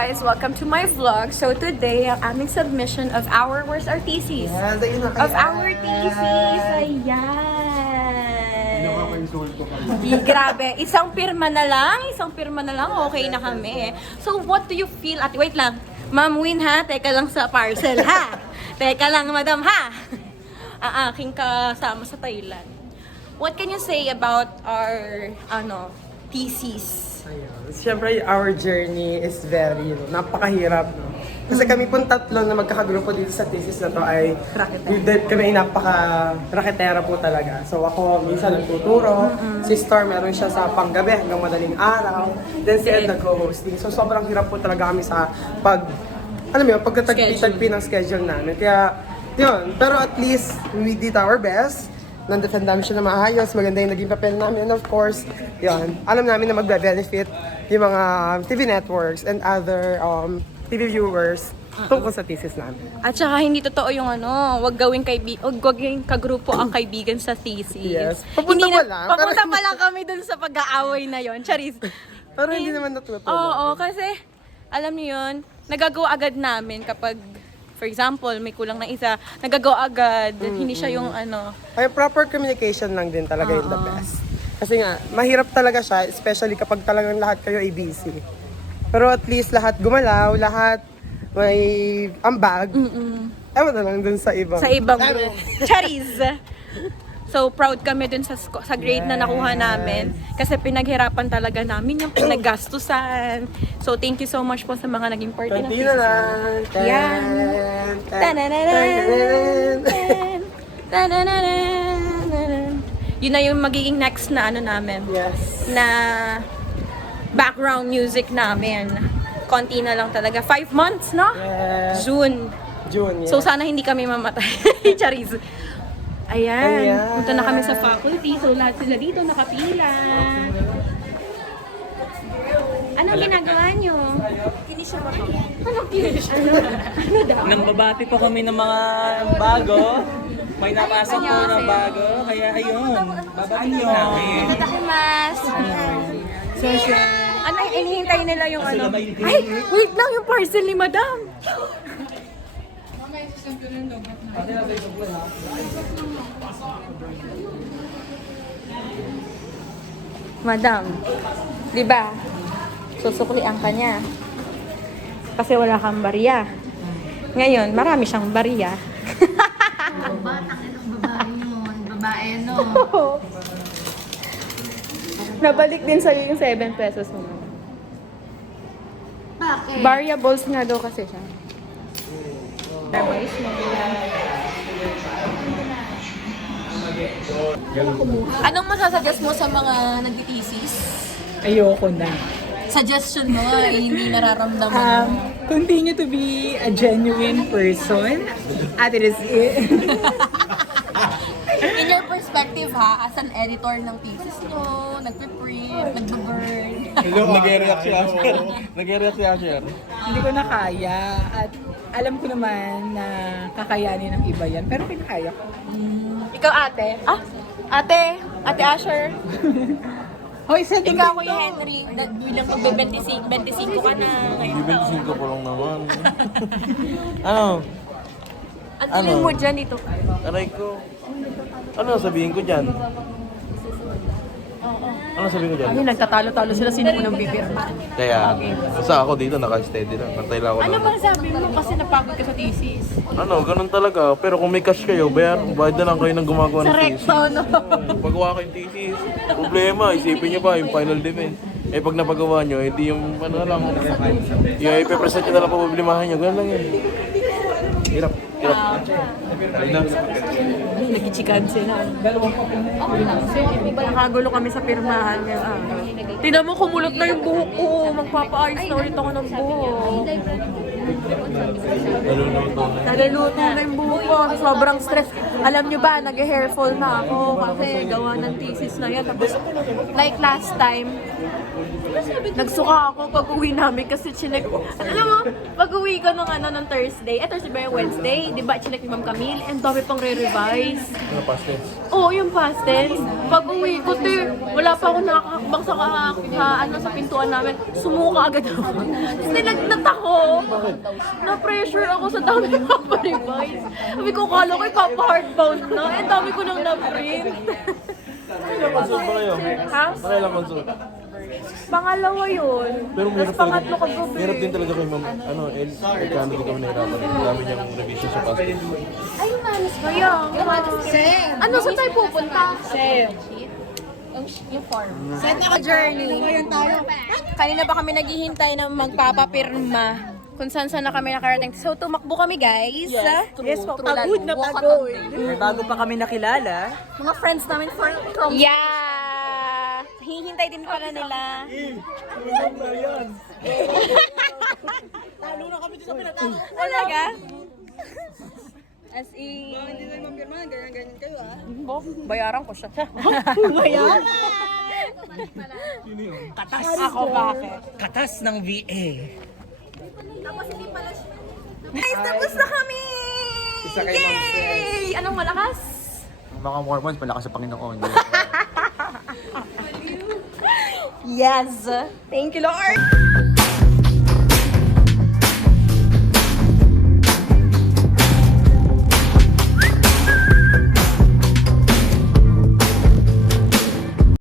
Guys, welcome to my vlog. So today, ang aming submission of our, where's our thesis? Yes, ayun na. Of our thesis. Ayan. Nakaka-insulto ka. Grabe, isang pirma na lang, okay na kami. So what do you feel at, wait lang, Ma'am Win ha, teka lang sa parcel ha. Teka lang madam ha. Ang aking kasama sa Thailand. What can you say about our, thesis? Siyempre, our journey is very, napakahirap. No? Kasi kami pong tatlo na magkakagrupo dito sa thesis na to ay kami ay napaka-raketera po talaga. So ako, minsan nagtuturo. Si Star, meron siya sa panggabi hanggang madaling araw. Then si Ed nag-hosting. So sobrang hirap po talaga kami sa pagtatagpi-tagpi ng schedule namin. Kaya, yun. Pero at least, we did our best. Nandatan namin siya na maayos, maganda yung naging papel namin. And of course, yun, alam namin na magbe-benefit yung mga TV networks and other TV viewers tungkol sa thesis namin. At saka hindi totoo yung wag gawing kagrupo ang kaibigan sa thesis. Yes. Papunta pa lang kami dun sa pag-aaway na yon. Charis. Pero hindi naman natutulog. Oo, kasi alam niyo yun, nagagawa agad namin kapag for example, may kulang na isa, nagagawa agad, hindi siya yung Ay, proper communication lang din talaga yung the best. Kasi nga, mahirap talaga siya, especially kapag talagang lahat kayo ay busy. Pero at least lahat gumalaw, lahat may ambag. Ewan na lang dun sa ibang. Sa ibang Charis! So, proud kami dun sa grade na nakuha namin. Kasi pinaghirapan talaga namin yung pinaggastusan. So, thank you so much po sa mga naging party ng Kantina lang. Yan. Yun na yung magiging next na namin. Yes. Na background music namin. Konti na lang talaga. 5 months, no? Yes. June. Yes. So, sana hindi kami mamatay. Charis. Ayan. Punta na kami sa faculty. So, lahat sila dito nakapila. Anong ginagawa nyo? Kinis ba kami? Anong kinis? Ano daw? Nang babati pa kami ng mga bago. May napasok po na bago. Kaya ayun. Babati na namin. Tatakimasu. Ano, inihintay nila yung Ay, wait lang yung parcel ni madam. Madam, di ba? Susuklian ka niya. Kasi wala kang bariya. Ngayon, marami siyang bariya. Batang ng babae yun. Babae, no? Nabalik din sa'yo yung 7 pesos mo. Bakit? Variables nga daw kasi siya. Anong masasuggest mo sa mga nag-thesis? Ayoko na. Suggestion mo ay hindi nararamdaman mo. Continue to be a genuine person. At it is it. In your perspective ha, as an editor ng thesis nyo, nagpe-print, nagbe-burn. Nag-react si Asher. Nag-react si Asher. Hindi ko na kaya. At alam ko naman na kakayanin ng iba yan. Pero pinakaya ko. Ikaw ate? Ate Asher. Hoy, saan Ikaw Kuya Henry, bilang magbe-25 ka na ngayon. 25 ko lang naman. Ano? Ang tuloy mo dyan dito. Aray ko. Ano sabihin ko dyan? Ano sabihin ko dyan? Ay, nagtatalo-talo sila, sino unang bibirma? Kaya, basta ako dito naka-steady lang. Pantay lang ako Ano lang. bang sabi mo kasi napagod ka sa thesis? Ano, ganun talaga. Pero kung may cash kayo, bayad na lang kayo ng gumagawa Sa ng thesis. recto, no? Pagawa kayong thesis, problema, isipin nyo pa yung final defense. Eh pag napagawa nyo, hindi yung ano lang, yung ipipresent nyo na lang problemahan nyo, ganun lang yun. Hirap. Nagkichikan sila. Nakagulo kami sa pirmahan niya. Tingnan mo, kumulot na yung buhok ko. Magpapaayos na ulit ako ng buhok. Naluluto na yung buhok ko. Sobrang stress. Alam nyo ba, nag-hair fall na ako kasi gawa ng thesis na yan. Tapos, like last time, nagsuka ako pag uwi namin kasi chinek. Alam mo, pag uwi ko ng Thursday, Thursday ba yung Wednesday? Di ba chinek ni Ma'am Camille? And dami pang re-revise. Ano, past tense? Oo, yung past tense. Pag uwi ko, wala pa ako nakakakbang sa pintuan namin. Sumuka agad ako. Tapos nilagnat ako. Na-pressure ako sa dami ng paparibay. Sabi ko, kala ko ipapa-hardbound na. Eh, dami ko nang na-print. Nakailang consult ba kayo? Ha? Nakailang consult? Pangalawa yun. Pero Tapos pangatlo ko gabi. Hirap din talaga kay ma'am. Ano, kami din kami nahirapan. Ang dami niyang revision sa past tense. Ay, yung manis ba yan? Ano, saan tayo pupunta? Yung form. Saan na journey? Kanina pa kami naghihintay na magpapapirma. Kung saan na kami nakarating. So, tumakbo kami, guys. Yes po, pagod na pagod. May bago pa kami nakilala. Mga friends namin from... Yeah! Hihintay din pala nila. Talo na kami sa pinatalo. Talaga? As in... Hindi na yung mapirma, ganyan-ganyan kayo ah. Bayaran ko siya. Ngayon? Katas. Ako bakit? Katas ng VA. Guys, tapos na kami! Isa kay Ma'am Ses. Yay! Anong malakas? Mga Mormons, malakas sa Panginoon. Yes! Thank you, Lord!